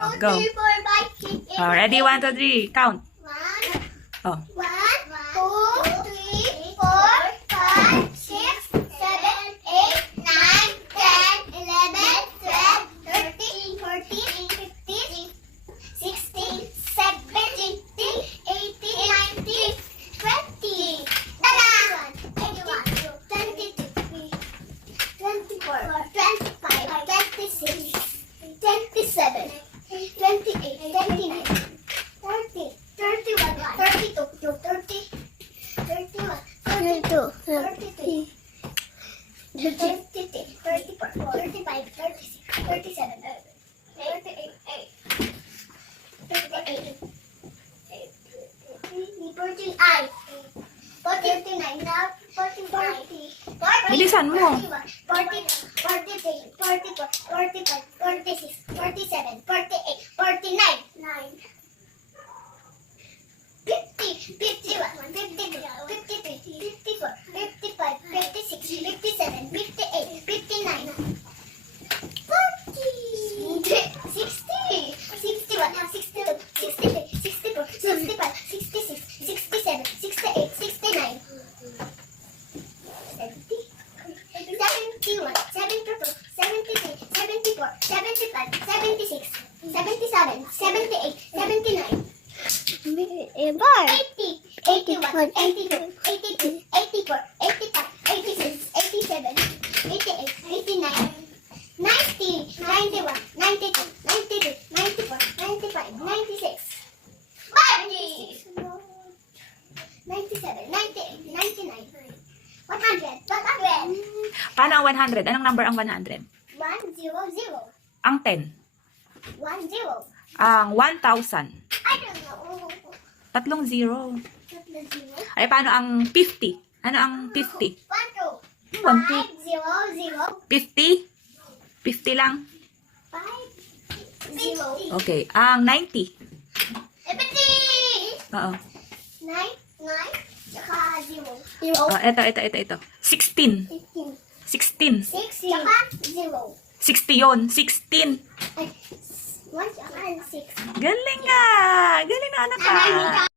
Oh, go. 2, 3, 4, 5, 6, 8, Oh, ready? 1, 2, 3. Count. 1, Oh. 1, 2, 3, 4, 5, 6, 7, 8, 9, 10, 11, 12, 13, 14, 15, 16, 17, 18, 19, 20. 24, 25, 26, 27, 28, 29, 30, 31, 32, 30, 31, 32, 33, 33, 34, 35, 36, 37, 38, 38, 49, now 40, Bilisan mo. 40, 43, 44, 45, 46, 47, 48, 49, 50, 51, 52, 53, 54, 55, 56, 57, 58, 59, 40, 60, 61, 62, 63, 64, 65, 66, 67, 68, 69, 70, 71, 72, 73, 74, 75, 76, 77, 78, 79, 80, 81, 82, 83, 84, 85, 86, 87, 88, 89, 90, 91, 92, 93, 94, 95, 96, 97, 98, 99, 100, 100, Paano ang 100? Anong number ang 100? 100, Ang 10. 10. Ang 1,000. I don't know. Tatlong zero. 0. Ay, paano ang 50? Ano ang 50? 1, 2, 1, 5, 0, 0, 50? 50 lang? 5, 0. Okay. Ang 90? 70. Oo. 9, 9, tsaka 0. Oh, ito. 16. 15. 16. 6, tsaka 0. 60 yon. 16. Ay, 1, tsaka 6. Galing nga. Galing na anak ka.